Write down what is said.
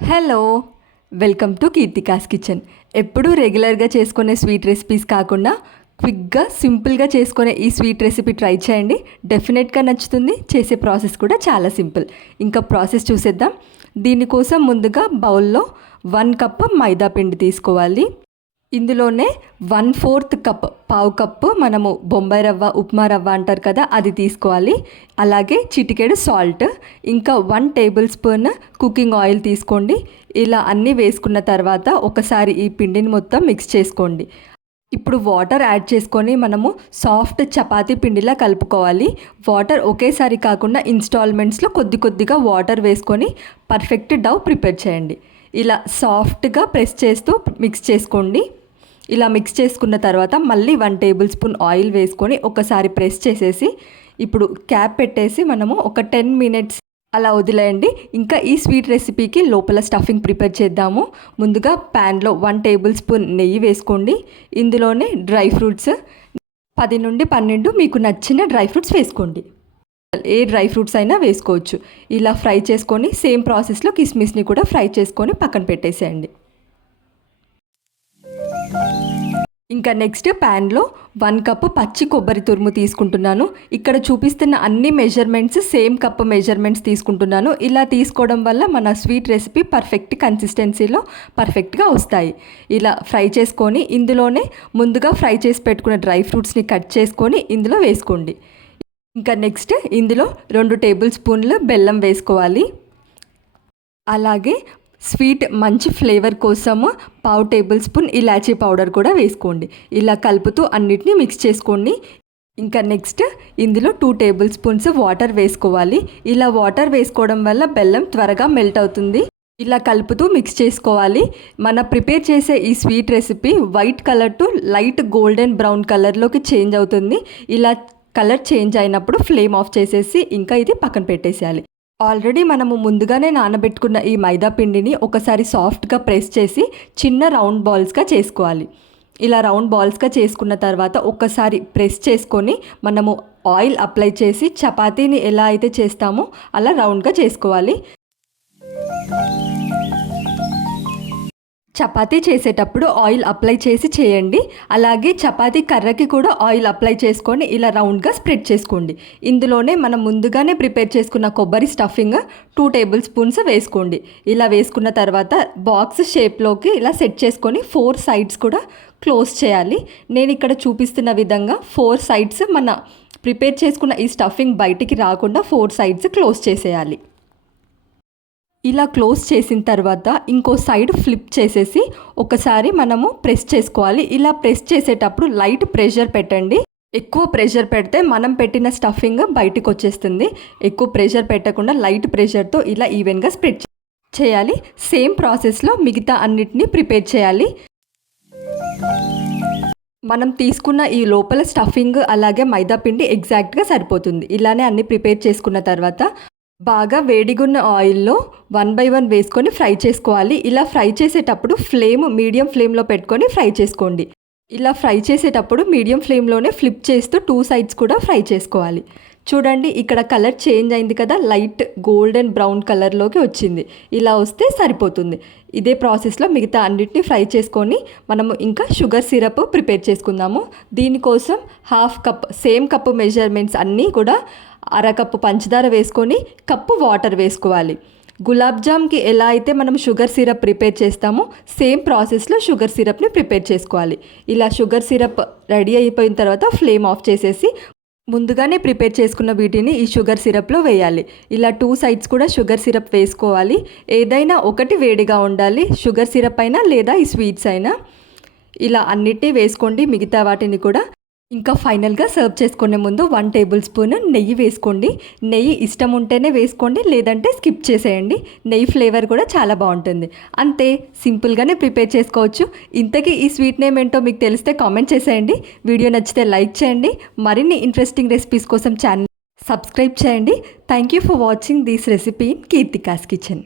Hello welcome to Keerthika's kitchen. ఎప్పుడూ రెగ్యులర్గా చేసుకునే స్వీట్ రెసిపీస్ కాకుండా క్విక్గా సింపుల్గా చేసుకునే ఈ స్వీట్ రెసిపీ ట్రై చేయండి. డెఫినెట్గా నచ్చుతుంది. చేసే ప్రాసెస్ కూడా చాలా సింపుల్. ఇంకా ప్రాసెస్ చూసేద్దాం. దీనికోసం ముందుగా బౌల్లో వన్ కప్ మైదా పిండి తీసుకోవాలి. ఇందులోనే వన్ ఫోర్త్ కప్ పావు కప్పు మనము బొంబాయి రవ్వ ఉప్మా రవ్వ అంటారు కదా అది తీసుకోవాలి. అలాగే చిటికెడు సాల్ట్ ఇంకా one tablespoon cooking oil తీసుకోండి. ఇలా అన్నీ వేసుకున్న తర్వాత ఒకసారి ఈ పిండిని మొత్తం మిక్స్ చేసుకోండి. ఇప్పుడు వాటర్ యాడ్ చేసుకొని మనము సాఫ్ట్ చపాతీ పిండిలా కలుపుకోవాలి. వాటర్ ఒకేసారి కాకుండా ఇన్స్టాల్మెంట్స్లో కొద్ది కొద్దిగా వాటర్ వేసుకొని పర్ఫెక్ట్ డవ్ ప్రిపేర్ చేయండి. ఇలా సాఫ్ట్గా ప్రెస్ చేస్తూ మిక్స్ చేసుకోండి. ఇలా మిక్స్ చేసుకున్న తర్వాత మళ్ళీ వన్ టేబుల్ స్పూన్ ఆయిల్ వేసుకొని ఒకసారి ప్రెస్ చేసేసి ఇప్పుడు క్యాప్ పెట్టేసి మనము ఒక టెన్ మినిట్స్ అలా వదిలేయండి. ఇంకా ఈ స్వీట్ రెసిపీకి లోపల స్టఫింగ్ ప్రిపేర్ చేద్దాము. ముందుగా ప్యాన్లో వన్ టేబుల్ స్పూన్ నెయ్యి వేసుకోండి. ఇందులోనే డ్రై ఫ్రూట్స్ పది నుండి పన్నెండు మీకు నచ్చిన డ్రై ఫ్రూట్స్ వేసుకోండి. ఏ డ్రై ఫ్రూట్స్ అయినా వేసుకోవచ్చు. ఇలా ఫ్రై చేసుకొని సేమ్ ప్రాసెస్లో కిస్మిస్ని కూడా ఫ్రై చేసుకొని పక్కన పెట్టేసేయండి. ఇంకా నెక్స్ట్ ప్యాన్లో వన్ కప్ పచ్చి కొబ్బరి తురుము తీసుకుంటున్నాను. ఇక్కడ చూపిస్తున్న అన్ని మెజర్మెంట్స్ సేమ్ కప్ మెజర్మెంట్స్ తీసుకుంటున్నాను. ఇలా తీసుకోవడం వల్ల మన స్వీట్ రెసిపీ పర్ఫెక్ట్ కన్సిస్టెన్సీలో పర్ఫెక్ట్గా వస్తాయి. ఇలా ఫ్రై చేసుకొని ఇందులోనే ముందుగా ఫ్రై చేసి పెట్టుకున్న డ్రై ఫ్రూట్స్ని కట్ చేసుకొని ఇందులో వేసుకోండి. ఇంకా నెక్స్ట్ ఇందులో రెండు టేబుల్ స్పూన్లు బెల్లం వేసుకోవాలి. అలాగే స్వీట్ మంచి ఫ్లేవర్ కోసము పావు టేబుల్ స్పూన్ ఇలాచీ పౌడర్ కూడా వేసుకోండి. ఇలా కలుపుతూ అన్నిటినీ మిక్స్ చేసుకోండి. ఇంకా నెక్స్ట్ ఇందులో టూ టేబుల్ స్పూన్స్ వాటర్ వేసుకోవాలి. ఇలా వాటర్ వేసుకోవడం వల్ల బెల్లం త్వరగా మెల్ట్ అవుతుంది. ఇలా కలుపుతూ మిక్స్ చేసుకోవాలి. మన ప్రిపేర్ చేసే ఈ sweet recipe white colour to light golden brown కలర్లోకి చేంజ్ అవుతుంది. ఇలా కలర్ చేంజ్ అయినప్పుడు ఫ్లేమ్ ఆఫ్ చేసేసి ఇంకా ఇది పక్కన పెట్టేసేయాలి. ఆల్రెడీ మనము ముందుగానే నానబెట్టుకున్న ఈ మైదా పిండిని ఒకసారి సాఫ్ట్గా ప్రెస్ చేసి చిన్న రౌండ్ బాల్స్గా చేసుకోవాలి. ఇలా రౌండ్ బాల్స్గా చేసుకున్న తర్వాత ఒక్కసారి ప్రెస్ చేసుకొని మనము ఆయిల్ అప్లై చేసి చపాతీని ఎలా అయితే చేస్తామో అలా రౌండ్గా చేసుకోవాలి. చపాతీ చేసేటప్పుడు ఆయిల్ అప్లై చేసి చేయండి. అలాగే చపాతీ కర్రకి కూడా ఆయిల్ అప్లై చేసుకొని ఇలా రౌండ్గా స్ప్రెడ్ చేసుకోండి. ఇందులోనే మనం ముందుగానే ప్రిపేర్ చేసుకున్న కొబ్బరి స్టఫింగ్ టూ టేబుల్ స్పూన్స్ వేసుకోండి. ఇలా వేసుకున్న తర్వాత బాక్స్ షేప్లోకి ఇలా సెట్ చేసుకొని ఫోర్ సైడ్స్ కూడా క్లోజ్ చేయాలి. నేను ఇక్కడ చూపిస్తున్న విధంగా ఫోర్ సైడ్స్ మన ప్రిపేర్ చేసుకున్న ఈ స్టఫింగ్ బయటికి రాకుండా ఫోర్ సైడ్స్ క్లోజ్ చేసేయాలి. ఇలా క్లోజ్ చేసిన తర్వాత ఇంకో సైడ్ ఫ్లిప్ చేసేసి ఒకసారి మనము ప్రెస్ చేసుకోవాలి. ఇలా ప్రెస్ చేసేటప్పుడు లైట్ ప్రెషర్ పెట్టండి. ఎక్కువ ప్రెషర్ పెడితే మనం పెట్టిన స్టఫింగ్ బయటకు వచ్చేస్తుంది. ఎక్కువ ప్రెషర్ పెట్టకుండా లైట్ ప్రెషర్తో ఇలా ఈవెన్గా స్ప్రెడ్ చేయాలి. సేమ్ ప్రాసెస్లో మిగతా అన్నిటినీ ప్రిపేర్ చేయాలి. మనం తీసుకున్న ఈ లోపల స్టఫింగ్ అలాగే మైదా పిండి ఎగ్జాక్ట్గా సరిపోతుంది. ఇలానే అన్ని ప్రిపేర్ చేసుకున్న తర్వాత బాగా వేడిగున్న ఆయిల్లో వన్ బై వన్ వేసుకొని ఫ్రై చేసుకోవాలి. ఇలా ఫ్రై చేసేటప్పుడు ఫ్లేమ్ మీడియం ఫ్లేమ్లో పెట్టుకొని ఫ్రై చేసుకోండి. ఇలా ఫ్రై చేసేటప్పుడు మీడియం ఫ్లేమ్లోనే ఫ్లిప్ చేస్తూ టూ సైడ్స్ కూడా ఫ్రై చేసుకోవాలి. చూడండి ఇక్కడ కలర్ చేంజ్ అయింది కదా లైట్ గోల్డెన్ బ్రౌన్ కలర్లోకి వచ్చింది. ఇలా వస్తే సరిపోతుంది. ఇదే ప్రాసెస్లో మిగతా అన్నిటిని ఫ్రై చేసుకొని మనము ఇంకా షుగర్ సిరప్ ప్రిపేర్ చేసుకుందాము. దీనికోసం half cup same cup measurements అన్నీ కూడా అరకప్పు పంచదార వేసుకొని కప్పు వాటర్ వేసుకోవాలి. గులాబ్ జామ్కి ఎలా అయితే మనం షుగర్ సిరప్ ప్రిపేర్ చేస్తామో సేమ్ ప్రాసెస్లో షుగర్ సిరప్ని ప్రిపేర్ చేసుకోవాలి. ఇలా షుగర్ సిరప్ రెడీ అయిపోయిన తర్వాత ఫ్లేమ్ ఆఫ్ చేసేసి ముందుగానే ప్రిపేర్ చేసుకున్న వీటిని ఈ షుగర్ సిరప్లో వేయాలి. ఇలా టూ సైడ్స్ కూడా షుగర్ సిరప్ వేసుకోవాలి. ఏదైనా ఒకటి వేడిగా ఉండాలి. షుగర్ సిరప్ అయినా లేదా ఈ స్వీట్స్ అయినా. ఇలా అన్నిటి వేసుకోండి. మిగతా వాటిని కూడా ఇంకా ఫైనల్గా సర్వ్ చేసుకునే ముందు వన్ టేబుల్ స్పూన్ నెయ్యి వేసుకోండి. నెయ్యి ఇష్టం ఉంటేనే వేసుకోండి లేదంటే స్కిప్ చేసేయండి. నెయ్యి ఫ్లేవర్ కూడా చాలా బాగుంటుంది. అంతే సింపుల్గానే ప్రిపేర్ చేసుకోవచ్చు. ఇంతకీ ఈ స్వీట్ నేమ్ ఏంటో మీకు తెలిస్తే కామెంట్ చేసేయండి. వీడియో నచ్చితే లైక్ చేయండి. మరిన్ని ఇంట్రెస్టింగ్ రెసిపీస్ కోసం ఛానల్ సబ్స్క్రైబ్ చేయండి. Thank you for watching this recipe in Keerthika's kitchen.